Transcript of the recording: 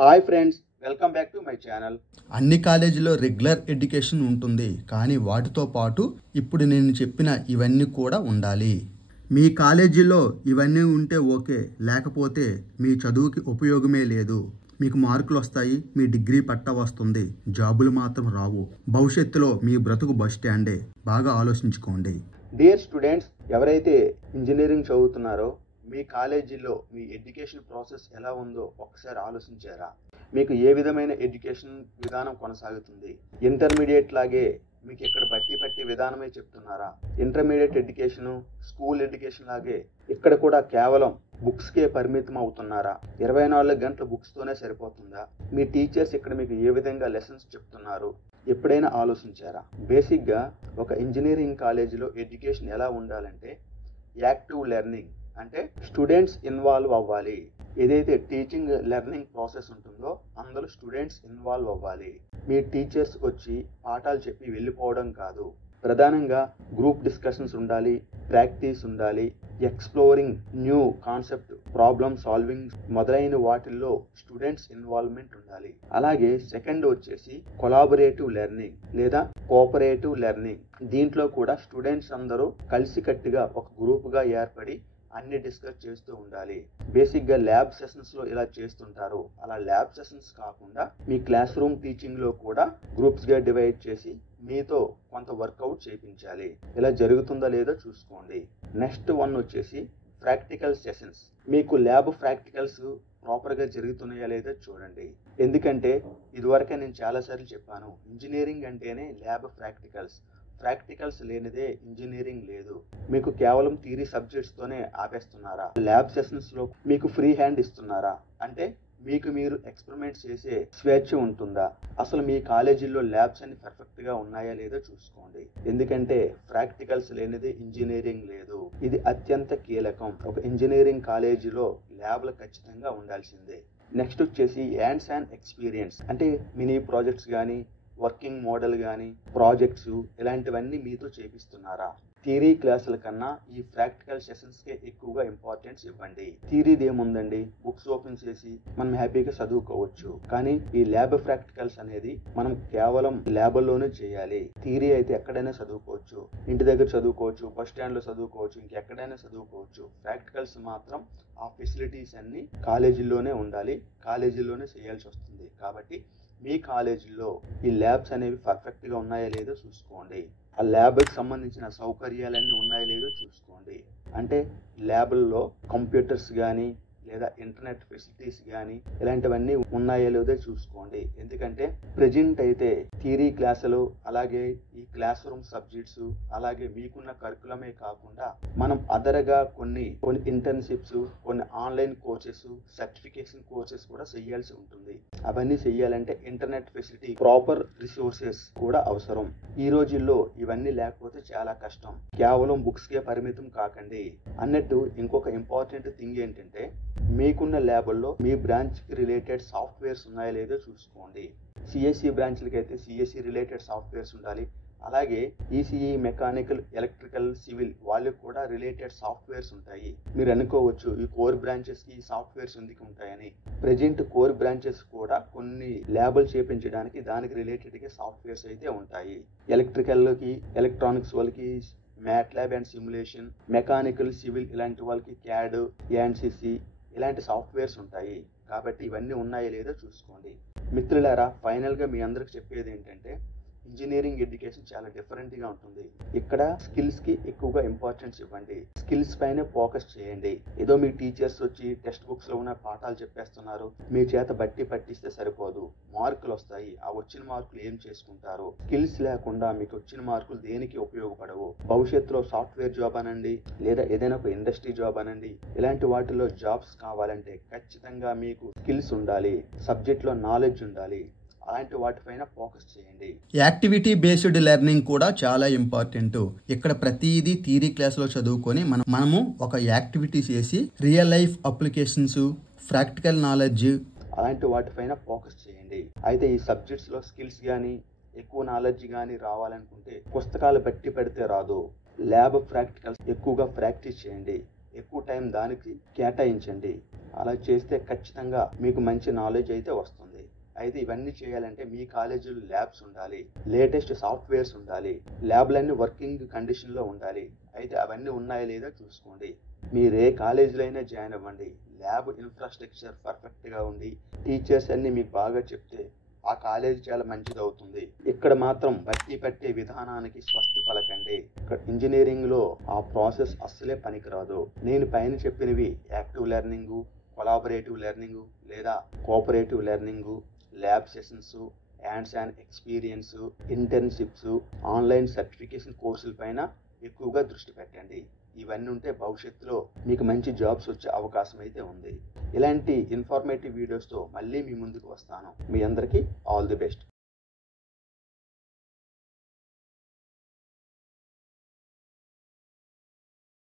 Hi friends, welcome back to my channel. అన్ని కాలేజీలో regular education ఉంటుంది, కానీ వాటితో పాటు ఇప్పుడు నేను చెప్పిన ఇవన్నీ కూడా ఉండాలి. మీ కాలేజీలో ఇవన్నీ ఉంటే ఓకే, లేకపోతే మీ చదువుకి ఉపయోగమే లేదు. మీకు మార్కులు వస్తాయి, మీ డిగ్రీ పట్టా వస్తుంది, జాబులు మాత్రం రావు. భవిష్యత్తులో మీ బ్రతుకు బస్ స్టాండే. బాగా ఆలోచించుకోండి. డియర్ స్టూడెంట్స్, ఎవరైతే ఇంజనీరింగ్ చదువుతున్నారో మీ కాలేజీలో మీ ఎడ్యుకేషన్ ప్రాసెస్ ఎలా ఉందో ఒకసారి ఆలోచించారా? మీకు ఏ విధమైన ఎడ్యుకేషన్ విధానం కొనసాగుతుంది? ఇంటర్మీడియట్ లాగే మీకు ఇక్కడ బట్టి విధానమే చెప్తున్నారా? ఇంటర్మీడియట్ ఎడ్యుకేషన్, స్కూల్ ఎడ్యుకేషన్ లాగే ఇక్కడ కూడా కేవలం బుక్స్కే పరిమితం అవుతున్నారా? 24 గంటల బుక్స్తోనే సరిపోతుందా? మీ టీచర్స్ ఇక్కడ మీకు ఏ విధంగా లెసన్స్ చెప్తున్నారు? ఎప్పుడైనా ఆలోచించారా? బేసిక్గా ఒక ఇంజనీరింగ్ కాలేజీలో ఎడ్యుకేషన్ ఎలా ఉండాలంటే యాక్టివ్ లెర్నింగ్, అంటే స్టూడెంట్స్ ఇన్వాల్వ్ అవ్వాలి. ఏదైతే టీచింగ్ లెర్నింగ్ ప్రాసెస్ ఉంటుందో అందులో స్టూడెంట్స్ ఇన్వాల్వ్ అవ్వాలి. మీ టీచర్స్ వచ్చి పాఠాలు చెప్పి వెళ్ళిపోవడం కాదు. ప్రధానంగా గ్రూప్ డిస్కషన్స్ ఉండాలి, ప్రాక్టీస్ ఉండాలి, exploring new concept, problem solving మొదలైన వాటిల్లో స్టూడెంట్స్ ఇన్వాల్వ్మెంట్ ఉండాలి. అలాగే సెకండ్ వచ్చేసి కొలాబరేటివ్ లెర్నింగ్ లేదా కోఆపరేటివ్ లెర్నింగ్. దీంట్లో కూడా స్టూడెంట్స్ అందరూ కలిసికట్టుగా ఒక గ్రూప్గా ఏర్పడి అన్ని డిస్కస్ చేస్తూ ఉండాలి. బేసిక్గా ల్యాబ్ సెషన్స్లో ఇలా చేస్తుంటారు, అలా ల్యాబ్ సెషన్స్ కాకుండా మీ క్లాస్ రూమ్ టీచింగ్లో కూడా గ్రూప్స్గా డివైడ్ చేసి మీతో కొంత వర్కౌట్ చేయించాలి. ఇలా జరుగుతుందా లేదో చూసుకోండి. నెక్స్ట్ వన్ వచ్చేసి ప్రాక్టికల్ సెషన్స్. మీకు ల్యాబ్ ప్రాక్టికల్స్ ప్రాపర్గా జరుగుతున్నాయా లేదో చూడండి. ఎందుకంటే ఇదివరకే నేను చాలాసార్లు చెప్పాను, ఇంజనీరింగ్ అంటేనే ల్యాబ్ ప్రాక్టికల్స్ లేనిదే ఇంజనీరింగ్ లేదు. మీకు కేవలం థియరీ సబ్జెక్ట్స్తోనే ఆపేస్తున్నారా? ల్యాబ్ సెషన్స్లో మీకు ఫ్రీ హ్యాండ్ ఇస్తున్నారా? అంటే మీకు మీరు ఎక్స్పెరిమెంట్స్ చేసే స్వేచ్ఛ ఉంటుందా? అసలు మీ కాలేజీల్లో ల్యాబ్స్ అన్ని పర్ఫెక్ట్గా ఉన్నాయా లేదో చూసుకోండి. ఎందుకంటే ప్రాక్టికల్స్ లేనిదే ఇంజనీరింగ్ లేదు. ఇది అత్యంత కీలకం. ఒక ఇంజనీరింగ్ కాలేజీలో ల్యాబ్లు ఖచ్చితంగా ఉండాల్సిందే. నెక్స్ట్ వచ్చేసి హ్యాండ్స్ ఆన్ ఎక్స్పీరియన్స్, అంటే మినీ ప్రాజెక్ట్స్ కానీ, వర్కింగ్ మోడల్ కానీ, ప్రాజెక్ట్స్ ఇలాంటివన్నీ మీతో చేపిస్తున్నారా? థియరీ క్లాసుల కన్నా ఈ ప్రాక్టికల్ సెషన్స్కే ఎక్కువగా ఇంపార్టెన్స్ ఇవ్వండి. థియరీది ఏముందండి, బుక్స్ ఓపెన్ చేసి మనం హ్యాపీగా చదువుకోవచ్చు. కానీ ఈ ల్యాబ్ ప్రాక్టికల్స్ అనేది మనం కేవలం ల్యాబ్లోనే చేయాలి. థియరీ అయితే ఎక్కడైనా చదువుకోవచ్చు, ఇంటి దగ్గర చదువుకోవచ్చు, బస్ స్టాండ్లో చదువుకోవచ్చు, ఇంకెక్కడైనా చదువుకోవచ్చు. ప్రాక్టికల్స్ మాత్రం ఆ ఫెసిలిటీస్ అన్ని కాలేజీల్లోనే ఉండాలి, కాలేజీల్లోనే చేయాల్సి వస్తుంది. కాబట్టి మీ కాలేజీలో ఈ ల్యాబ్స్ అనేవి పర్ఫెక్ట్గా ఉన్నాయో లేదో చూసుకోండి. ఆ ల్యాబ్కి సంబంధించిన సౌకర్యాలన్నీ ఉన్నాయో లేదో చూసుకోండి. అంటే ల్యాబ్ల్లో కంప్యూటర్స్ కానీ లేదా ఇంటర్నెట్ ఫెసిలిటీస్ కానీ ఇలాంటివన్నీ ఉన్నాయో లేదో చూసుకోండి. ఎందుకంటే ప్రెజెంట్ అయితే థియరీ క్లాసులు, అలాగే ఈ క్లాస్ రూమ్ సబ్జెక్ట్స్, అలాగే మీకున్న కరికులమే కాకుండా మనం అదర్గా కొన్ని ఇంటర్న్షిప్స్, కొన్ని ఆన్లైన్ కోర్సెస్, సర్టిఫికేషన్ కోర్సెస్ కూడా చేయాల్సి ఉంటుంది. అవన్నీ చెయ్యాలంటే ఇంటర్నెట్ ఫెసిలిటీ, ప్రాపర్ రిసోర్సెస్ కూడా అవసరం. ఈ రోజుల్లో ఇవన్నీ లేకపోతే చాలా కష్టం. కేవలం బుక్స్కే పరిమితం కాకండి. అన్నట్టు ఇంకొక ఇంపార్టెంట్ థింగ్ ఏంటంటే మీకున్న ల్యాబుల్లో మీ బ్రాంచ్కి రిలేటెడ్ సాఫ్ట్వేర్స్ ఉన్నాయో లేదో చూసుకోండి. సిఎస్సి బ్రాంచ్లకి అయితే సిఎస్సి రిలేటెడ్ సాఫ్ట్వేర్స్ ఉండాలి. అలాగే ఈసీఈ, మెకానికల్, ఎలక్ట్రికల్, సివిల్ వాళ్ళకి కూడా రిలేటెడ్ సాఫ్ట్వేర్స్ ఉంటాయి. మీరు అనుకోవచ్చు ఈ కోర్ బ్రాంచెస్కి సాఫ్ట్వేర్స్ ఎందుకు ఉంటాయని. ప్రజెంట్ కోర్ బ్రాంచెస్ కూడా కొన్ని ల్యాబులు చేపించడానికి దానికి రిలేటెడ్గా సాఫ్ట్వేర్స్ అయితే ఉంటాయి. ఎలక్ట్రికల్కి, ఎలక్ట్రానిక్స్ వాళ్ళకి MATLAB and simulation, mechanical, civil ఇలాంటి వాళ్ళకి క్యాడ్, యాన్సిసి ఇలాంటి సాఫ్ట్వేర్స్ ఉంటాయి. కాబట్టి ఇవన్నీ ఉన్నాయో లేదో చూసుకోండి. మిత్రులారా, ఫైనల్గా మీ అందరికి చెప్పేది ఏంటంటే ఇంజనీరింగ్ ఎడ్యుకేషన్ చాలా డిఫరెంట్గా ఉంటుంది. ఇక్కడ స్కిల్స్కి ఎక్కువగా ఇంపార్టెన్స్ ఇవ్వండి. స్కిల్స్ పైనే ఫోకస్ చేయండి. ఏదో మీ టీచర్స్ వచ్చి టెక్స్ట్ బుక్స్లో ఉన్న పాఠాలు చెప్పేస్తున్నారు, మీ చేత బట్టి పట్టిస్తే సరిపోదు. మార్కులు వస్తాయి, ఆ వచ్చిన మార్కులు ఏం చేసుకుంటారు? స్కిల్స్ లేకుండా మీకు వచ్చిన మార్కులు దేనికి ఉపయోగపడవు. భవిష్యత్తులో సాఫ్ట్వేర్ జాబ్ అనండి, లేదా ఏదైనా ఒక ఇండస్ట్రీ జాబ్ అనండి, ఇలాంటి వాటిలో జాబ్స్ కావాలంటే ఖచ్చితంగా మీకు స్కిల్స్ ఉండాలి, సబ్జెక్ట్లో నాలెడ్జ్ ఉండాలి. అలాంటి వాటిపైన ఫోకస్ చేయండి. యాక్టివిటీ బేస్డ్ లెర్నింగ్ కూడా చాలా ఇంపార్టెంట్. ఇక్కడ ప్రతిదీ థియరీ క్లాస్లో చదువుకొని మనము ఒక యాక్టివిటీ చేసి real life applications, practical knowledge అలాంటి వాటిపైన ఫోకస్ చేయండి. అయితే ఈ సబ్జెక్ట్స్లో స్కిల్స్ కానీ, ఎక్కువ నాలెడ్జ్ కానీ రావాలనుకుంటే పుస్తకాలు బట్టి పెడితే రాదు. ల్యాబ్ ప్రాక్టికల్స్ ఎక్కువగా ప్రాక్టీస్ చేయండి. ఎక్కువ టైం దానికి కేటాయించండి. అలా చేస్తే ఖచ్చితంగా మీకు మంచి నాలెడ్జ్ అయితే వస్తుంది. అయితే ఇవన్నీ చేయాలంటే మీ కాలేజీలో ల్యాబ్స్ ఉండాలి, లేటెస్ట్ సాఫ్ట్వేర్స్ ఉండాలి, ల్యాబ్లన్నీ వర్కింగ్ కండిషన్లో ఉండాలి. అయితే అవన్నీ ఉన్నాయో లేదో చూసుకోండి. మీరు ఏ కాలేజీలో అయినా జాయిన్ అవ్వండి, ల్యాబ్ ఇన్ఫ్రాస్ట్రక్చర్ పర్ఫెక్ట్గా ఉండి టీచర్స్ అన్ని మీకు బాగా చెప్తే ఆ కాలేజీ చాలా మంచిది అవుతుంది. ఇక్కడ మాత్రం బట్టి పట్టే విధానానికి స్వస్తి పలకండి. ఇక్కడ ఇంజనీరింగ్లో ఆ ప్రాసెస్ అస్సలే పనికిరాదు. నేను పైన చెప్పినవి యాక్టివ్ లెర్నింగ్, కొలాబరేటివ్ లెర్నింగ్ లేదా cooperative learning, lab sessions, hands on experience, internships, online certification కోర్సుల పైన ఎక్కువగా దృష్టి పెట్టండి. ఇవన్నీ ఉంటే భవిష్యత్తులో మీకు మంచి జాబ్స్ వచ్చే అవకాశం అయితే ఉంది. ఇలాంటి ఇన్ఫర్మేటివ్ వీడియోస్తో మళ్ళీ మీ ముందుకు వస్తాను. మీ అందరికీ ఆల్ ది బెస్ట్.